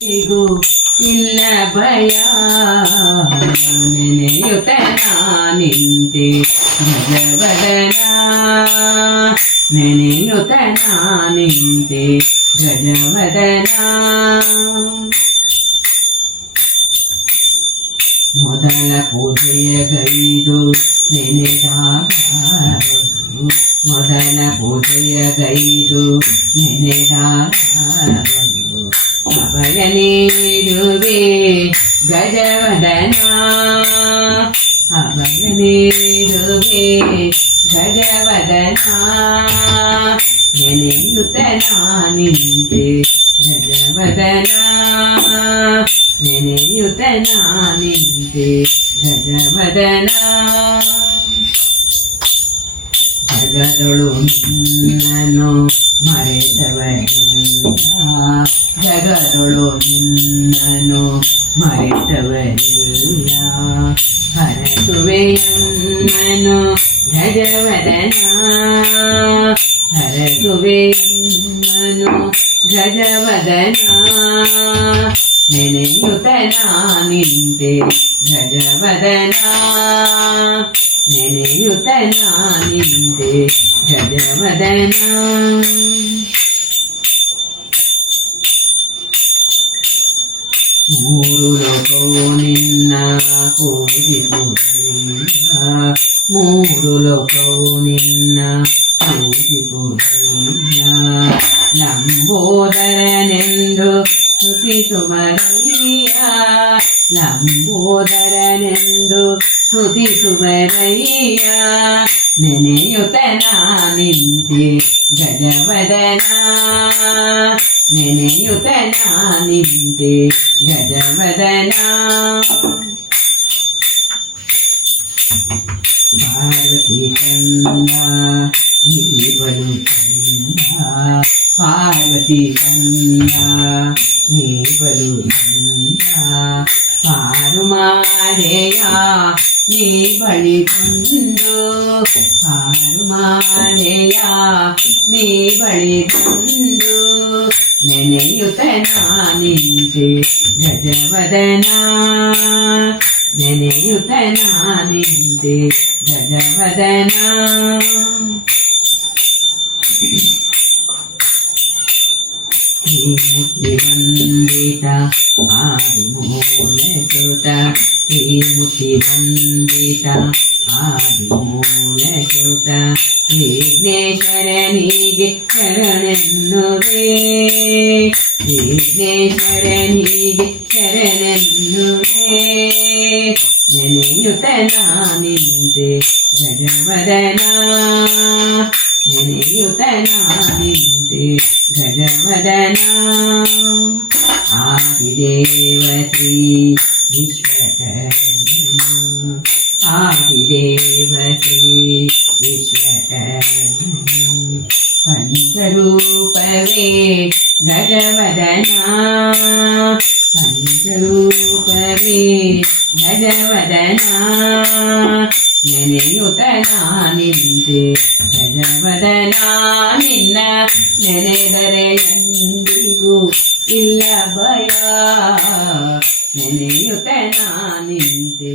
ಇಗೂ ಇಲ್ಲ ಭಯ ನೆನೆಯುತ್ತ ನಿಂತೆ ಗಜವದನ ನೆನೆಯುತ್ತ ನಿಂತೆ ಗಜವದನ ಮೊದಲ ಪೂಜೆಯ ಗೈದು ನೆನೆದಾಗ ಮೊದಲ ಪೂಜೆಯ ಗೈದು ನೆನೆದಾಗ ಅಭಯ ನೀಡುವೆ ಗಜವದನ ಅಭಯ ನೀಡುವೆ ಗಜವದನ ನೆನೆಯುತ್ತ ನಿಂತೆ ಗಜವದನ ನೆನೆಯುತ್ತ ನಿಂತೆ ಗಜವದನ ಜಗದೊಳು ನಿನ್ನನ್ನು ಮರೆತವರಿಲ್ಲ ಜಗದೊಳು ನಿನ್ನನ್ನು ಮರೆತವರಿಲ್ಲ ಹರಸುವೆಯನ್ನನು ಗಜವದನ ಹರಸುವೆಯನ್ನನು ಗಜವದನ ನೆನೆಯುತ್ತ ನಿಂತೆ ಗಜವದನ ನೆನೆಯುತ್ತ ನಿಂತೆ ಗಜವದನ ಮೂರು ಲೋಕವು ನಿನ್ನ ಪೂಜಿಸುವುದಯ್ಯ ಮೂರು ಲೋಕವು ನಿನ್ನ ಪೂಜಿಸುವುದಯ್ಯ ಲಂಬೋದರನೆಂದು ಸ್ತುತಿಸುವರಯ್ಯ ಲಂಬೋದರನೆಂದು ಸ್ತುತಿಸುವರಯ್ಯ ನೆನೆಯುತ್ತ ನಿಂತೆ ಗಜವದನ ನೆನೆಯುತ್ತ ನಿಂತೆ ಗಜವದನ ಪಾರ್ವತಿ ಕಂದ ನೀ ಬಲು ಕಂದ ಪಾರ್ವತಿ ಕಂದ ನೀ ಬಲು ಕಂದ ಪಾರು ಮಾಡೆಯ ನೀ ಬಳಿ ಬಂದು ಪಾರು ಮಾಡೆಯ ನೀ ಬಳಿ ಬಂದು ನೆನೆಯುತ್ತ ನಿಂತೆ ಗಜವದನ ನೆನೆಯುತ್ತ ನಿಂತೆ ಗಜವದನ ಮುಟ್ಟಿ ವಂದಿತ ಆದಿಮೂಲ ಸುತ ಮುಟ್ಟಿ ವಂದಿತ ಆದಿಮೂಲ ಸುತ ವಿಘ್ನೇಶ್ವರನಿಗೆ ಶರಣೆನ್ನುವೆ ವಿಘ್ನೇಶ್ವರನಿಗೆ ಶರಣೆನ್ನುವೆ ನೆನೆಯುತ್ತ ನಿಂತೆ ಗಜವದನ ನೆನೆಯುತ್ತ ನಿಂತೆ ಗಜವದನ ಆದಿದೇವ ಶ್ರೀ ವಿಶ್ವಕರ್ಮ ಆದಿದೇವ ಶ್ರೀ ವಿಶ್ವಕರ್ಮ ಪಂಚರೂಪವೇ ಗಜವದನ ಪಂಚರೂಪವೇ ಗಜವದನ ನೆನೆಯುತ್ತ ನಿಂತೆ ಗಜವದನ ನಿನ್ನ ನೆನೆದರೆ ಎಂದಿಗೂ ಇಲ್ಲ ಭಯ ನೆನೆಯುತ್ತ ನಿಂತೆ